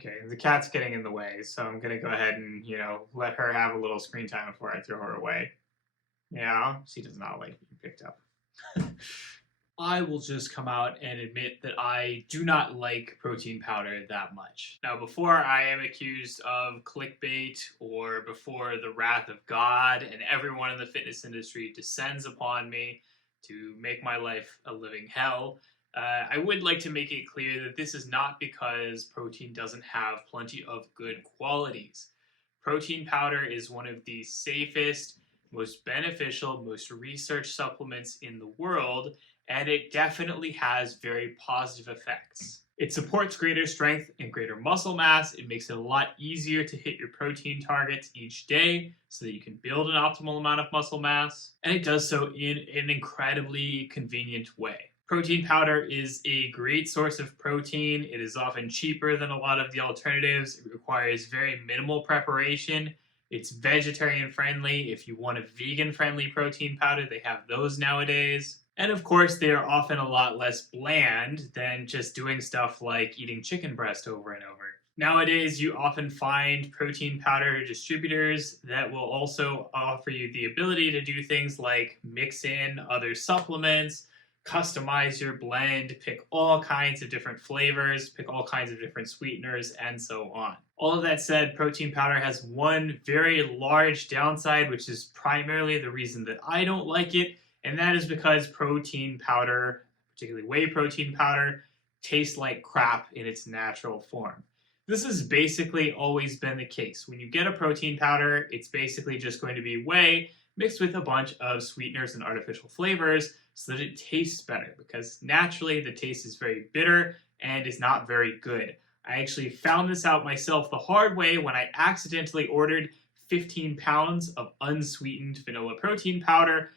Okay, the cat's getting in the way, so I'm gonna go ahead and, let her have a little screen time before I throw her away. Yeah, she does not like being picked up. I will just come out and admit that I do not like protein powder that much. Now, before I am accused of clickbait or before the wrath of God and everyone in the fitness industry descends upon me to make my life a living hell, I would like to make it clear that this is not because protein doesn't have plenty of good qualities. Protein powder is one of the safest, most beneficial, most researched supplements in the world, and it definitely has very positive effects. It supports greater strength and greater muscle mass. It makes it a lot easier to hit your protein targets each day so that you can build an optimal amount of muscle mass. And it does so in an incredibly convenient way. Protein powder is a great source of protein. It is often cheaper than a lot of the alternatives. It requires very minimal preparation. It's vegetarian friendly. If you want a vegan friendly protein powder, they have those nowadays. And of course, they are often a lot less bland than just doing stuff like eating chicken breast over and over. Nowadays, you often find protein powder distributors that will also offer you the ability to do things like mix in other supplements, customize your blend, pick all kinds of different flavors, pick all kinds of different sweeteners, and so on. All of that said, protein powder has one very large downside, which is primarily the reason that I don't like it, and that is because protein powder, particularly whey protein powder, tastes like crap in its natural form. This has basically always been the case. When you get a protein powder, it's basically just going to be whey mixed with a bunch of sweeteners and artificial flavors so that it tastes better, because naturally the taste is very bitter and is not very good. I actually found this out myself the hard way when I accidentally ordered 15 pounds of unsweetened vanilla protein powder,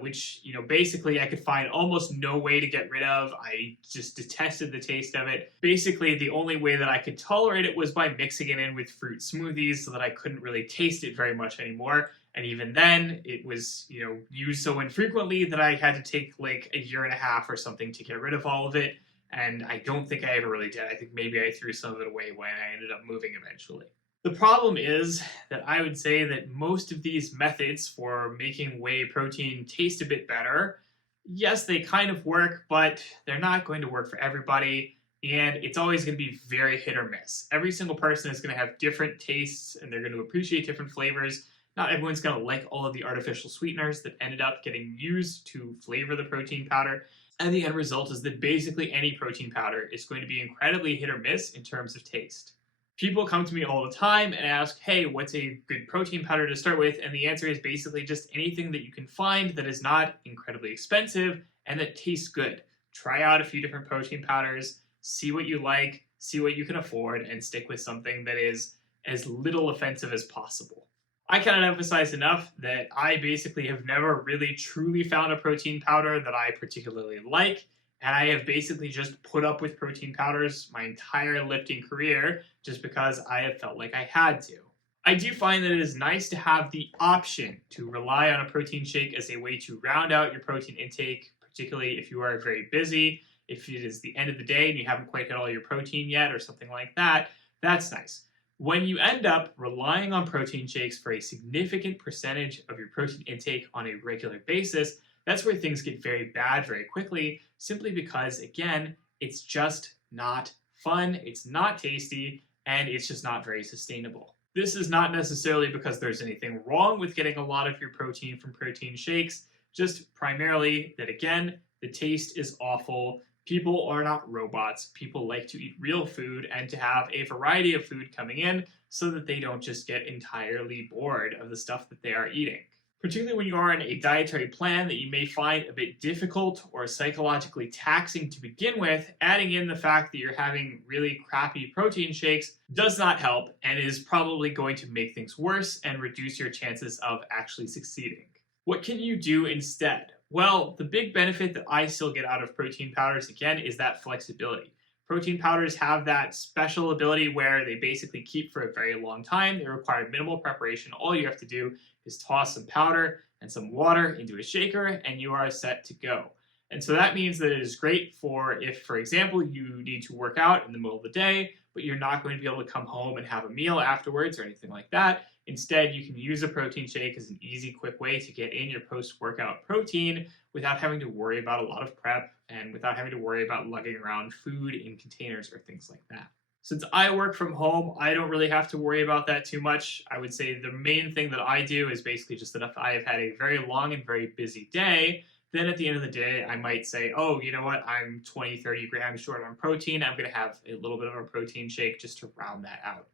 which, basically I could find almost no way to get rid of. I just detested the taste of it. Basically, the only way that I could tolerate it was by mixing it in with fruit smoothies so that I couldn't really taste it very much anymore. And even then, it was, used so infrequently that I had to take like a year and a half or something to get rid of all of it. And I don't think I ever really did. I think maybe I threw some of it away when I ended up moving eventually. The problem is that I would say that most of these methods for making whey protein taste a bit better, yes, they kind of work, but they're not going to work for everybody, and it's always going to be very hit or miss. Every single person is going to have different tastes, and they're going to appreciate different flavors. Not everyone's going to like all of the artificial sweeteners that ended up getting used to flavor the protein powder. And the end result is that basically any protein powder is going to be incredibly hit or miss in terms of taste. People come to me all the time and ask, hey, what's a good protein powder to start with? And the answer is basically just anything that you can find that is not incredibly expensive and that tastes good. Try out a few different protein powders, see what you like, see what you can afford, and stick with something that is as little offensive as possible. I cannot emphasize enough that I basically have never really truly found a protein powder that I particularly like, and I have basically just put up with protein powders my entire lifting career just because I have felt like I had to. I do find that it is nice to have the option to rely on a protein shake as a way to round out your protein intake, particularly if you are very busy, if it is the end of the day and you haven't quite hit all your protein yet or something like that. That's nice. When you end up relying on protein shakes for a significant percentage of your protein intake on a regular basis, that's where things get very bad very quickly, simply because, again, it's just not fun, it's not tasty, and it's just not very sustainable. This is not necessarily because there's anything wrong with getting a lot of your protein from protein shakes, just primarily that, again, the taste is awful. People are not robots. People like to eat real food and to have a variety of food coming in so that they don't just get entirely bored of the stuff that they are eating. Particularly when you are on a dietary plan that you may find a bit difficult or psychologically taxing to begin with, adding in the fact that you're having really crappy protein shakes does not help and is probably going to make things worse and reduce your chances of actually succeeding. What can you do instead? Well, the big benefit that I still get out of protein powders, again, is that flexibility. Protein powders have that special ability where they basically keep for a very long time. They require minimal preparation. All you have to do is toss some powder and some water into a shaker and you are set to go. And so that means that it is great for if, for example, you need to work out in the middle of the day, but you're not going to be able to come home and have a meal afterwards or anything like that. Instead, you can use a protein shake as an easy, quick way to get in your post-workout protein without having to worry about a lot of prep and without having to worry about lugging around food in containers or things like that. Since I work from home, I don't really have to worry about that too much. I would say the main thing that I do is basically just that if I have had a very long and very busy day, then at the end of the day, I might say, oh, you know what, I'm 20, 30 grams short on protein. I'm going to have a little bit of a protein shake just to round that out.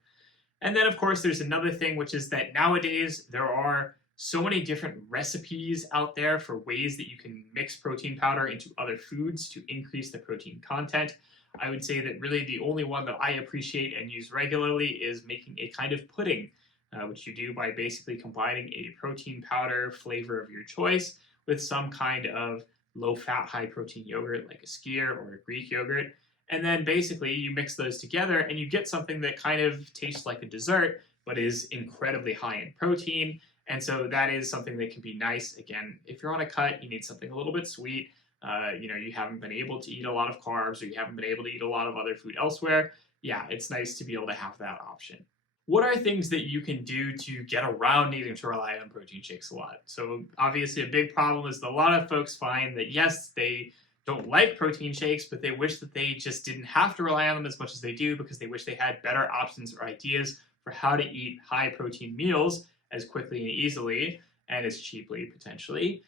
And then, of course, there's another thing, which is that nowadays there are so many different recipes out there for ways that you can mix protein powder into other foods to increase the protein content. I would say that really the only one that I appreciate and use regularly is making a kind of pudding, which you do by basically combining a protein powder flavor of your choice with some kind of low-fat, high-protein yogurt like a skyr or a Greek yogurt. And then basically you mix those together and you get something that kind of tastes like a dessert, but is incredibly high in protein. And so that is something that can be nice. Again, if you're on a cut, you need something a little bit sweet. You haven't been able to eat a lot of carbs or you haven't been able to eat a lot of other food elsewhere. Yeah, it's nice to be able to have that option. What are things that you can do to get around needing to rely on protein shakes a lot? So obviously a big problem is that a lot of folks find that yes, they don't like protein shakes, but they wish that they just didn't have to rely on them as much as they do because they wish they had better options or ideas for how to eat high protein meals as quickly and easily and as cheaply potentially,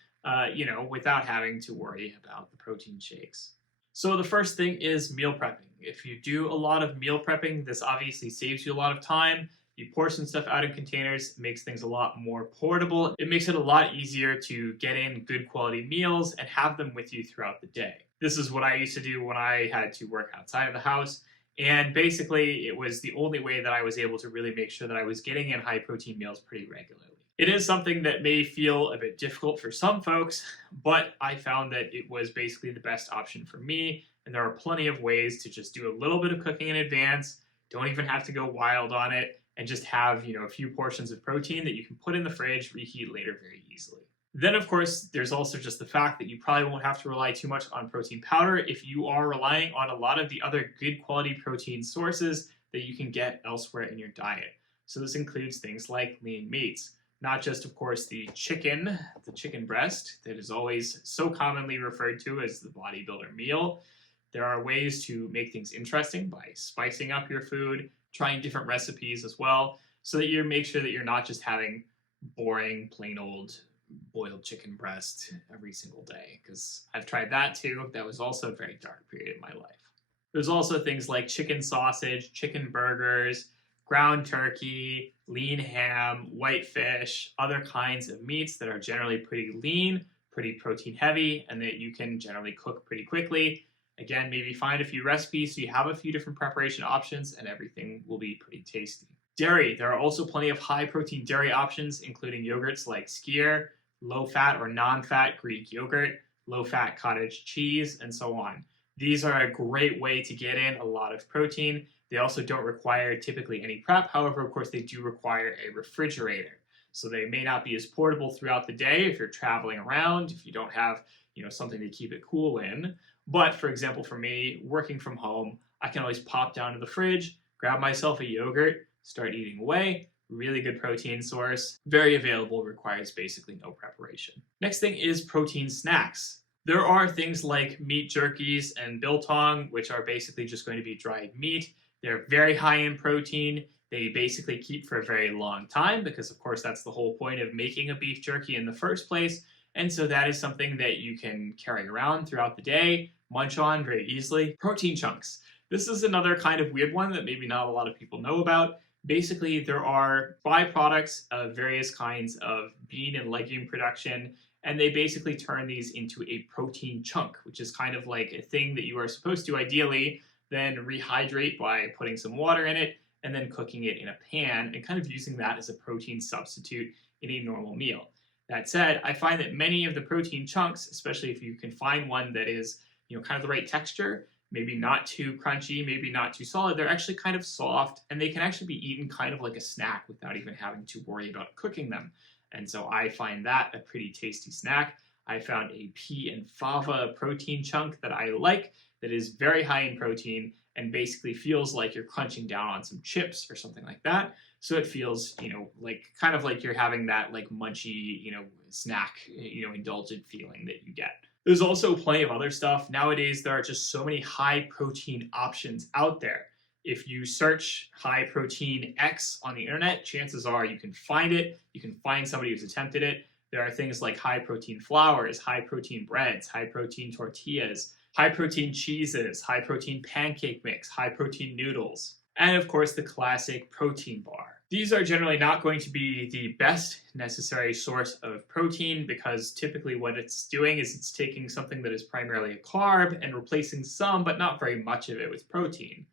without having to worry about the protein shakes. So the first thing is meal prepping. If you do a lot of meal prepping, this obviously saves you a lot of time. You portion stuff out in containers, it makes things a lot more portable. It makes it a lot easier to get in good quality meals and have them with you throughout the day. This is what I used to do when I had to work outside of the house. And basically, it was the only way that I was able to really make sure that I was getting in high protein meals pretty regularly. It is something that may feel a bit difficult for some folks, but I found that it was basically the best option for me. And there are plenty of ways to just do a little bit of cooking in advance. Don't even have to go wild on it and just have, a few portions of protein that you can put in the fridge, reheat later very easily. Then, of course, there's also just the fact that you probably won't have to rely too much on protein powder if you are relying on a lot of the other good quality protein sources that you can get elsewhere in your diet. So this includes things like lean meats, not just, of course, the chicken breast that is always so commonly referred to as the bodybuilder meal. There are ways to make things interesting by spicing up your food, trying different recipes as well, so that you make sure that you're not just having boring, plain old boiled chicken breast every single day, because I've tried that too. That was also a very dark period in my life. There's also things like chicken sausage, chicken burgers, ground turkey, lean ham, white fish, other kinds of meats that are generally pretty lean, pretty protein heavy, and that you can generally cook pretty quickly. Again, maybe find a few recipes so you have a few different preparation options and everything will be pretty tasty. Dairy. There are also plenty of high protein dairy options, including yogurts like skyr, low-fat or non-fat Greek yogurt, low-fat cottage cheese, and so on. These are a great way to get in a lot of protein. They also don't require typically any prep. However, of course, they do require a refrigerator. So they may not be as portable throughout the day if you're traveling around, if you don't have, something to keep it cool in. But for example, for me, working from home, I can always pop down to the fridge, grab myself a yogurt, start eating away. Really good protein source, very available, requires basically no preparation. Next thing is protein snacks. There are things like meat jerkies and biltong, which are basically just going to be dried meat. They're very high in protein. They basically keep for a very long time because, of course, that's the whole point of making a beef jerky in the first place. And so that is something that you can carry around throughout the day, munch on very easily. Protein chunks. This is another kind of weird one that maybe not a lot of people know about. Basically, there are byproducts of various kinds of bean and legume production, and they basically turn these into a protein chunk, which is kind of like a thing that you are supposed to ideally then rehydrate by putting some water in it and then cooking it in a pan and kind of using that as a protein substitute in a normal meal. That said, I find that many of the protein chunks, especially if you can find one that is, kind of the right texture, maybe not too crunchy, maybe not too solid, they're actually kind of soft and they can actually be eaten kind of like a snack without even having to worry about cooking them. And so I find that a pretty tasty snack. I found a pea and fava protein chunk that I like, that is very high in protein and basically feels like you're crunching down on some chips or something like that. So it feels, like kind of like you're having that like munchy, snack, indulgent feeling that you get. There's also plenty of other stuff. Nowadays, there are just so many high protein options out there. If you search high protein X on the internet, chances are you can find it. You can find somebody who's attempted it. There are things like high protein flours, high protein breads, high protein tortillas, high protein cheeses, high protein pancake mix, high protein noodles, and of course the classic protein bar. These are generally not going to be the best necessary source of protein because typically what it's doing is it's taking something that is primarily a carb and replacing some, but not very much of it, with protein.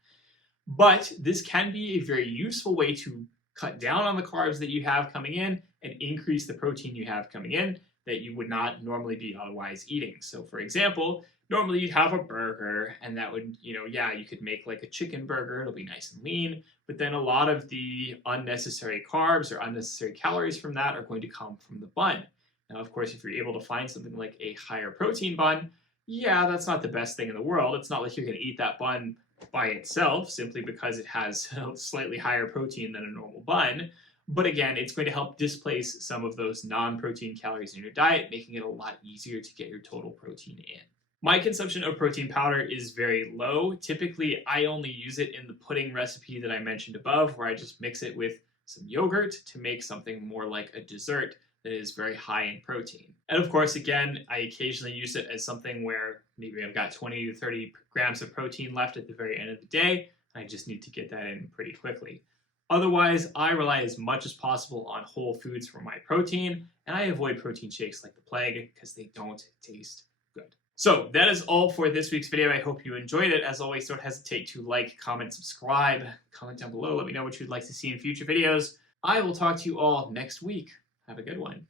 But this can be a very useful way to cut down on the carbs that you have coming in and increase the protein you have coming in that you would not normally be otherwise eating. So for example, normally you'd have a burger and that would, you could make like a chicken burger, it'll be nice and lean, but then a lot of the unnecessary carbs or unnecessary calories from that are going to come from the bun. Now, of course, if you're able to find something like a higher protein bun, yeah, that's not the best thing in the world. It's not like you're going to eat that bun by itself simply because it has slightly higher protein than a normal bun. But again, it's going to help displace some of those non-protein calories in your diet, making it a lot easier to get your total protein in. My consumption of protein powder is very low. Typically, I only use it in the pudding recipe that I mentioned above, where I just mix it with some yogurt to make something more like a dessert that is very high in protein. And of course, again, I occasionally use it as something where maybe I've got 20 to 30 grams of protein left at the very end of the day, and I just need to get that in pretty quickly. Otherwise, I rely as much as possible on whole foods for my protein, and I avoid protein shakes like the plague because they don't taste good. So that is all for this week's video. I hope you enjoyed it. As always, don't hesitate to like, comment, subscribe, comment down below. Let me know what you'd like to see in future videos. I will talk to you all next week. Have a good one.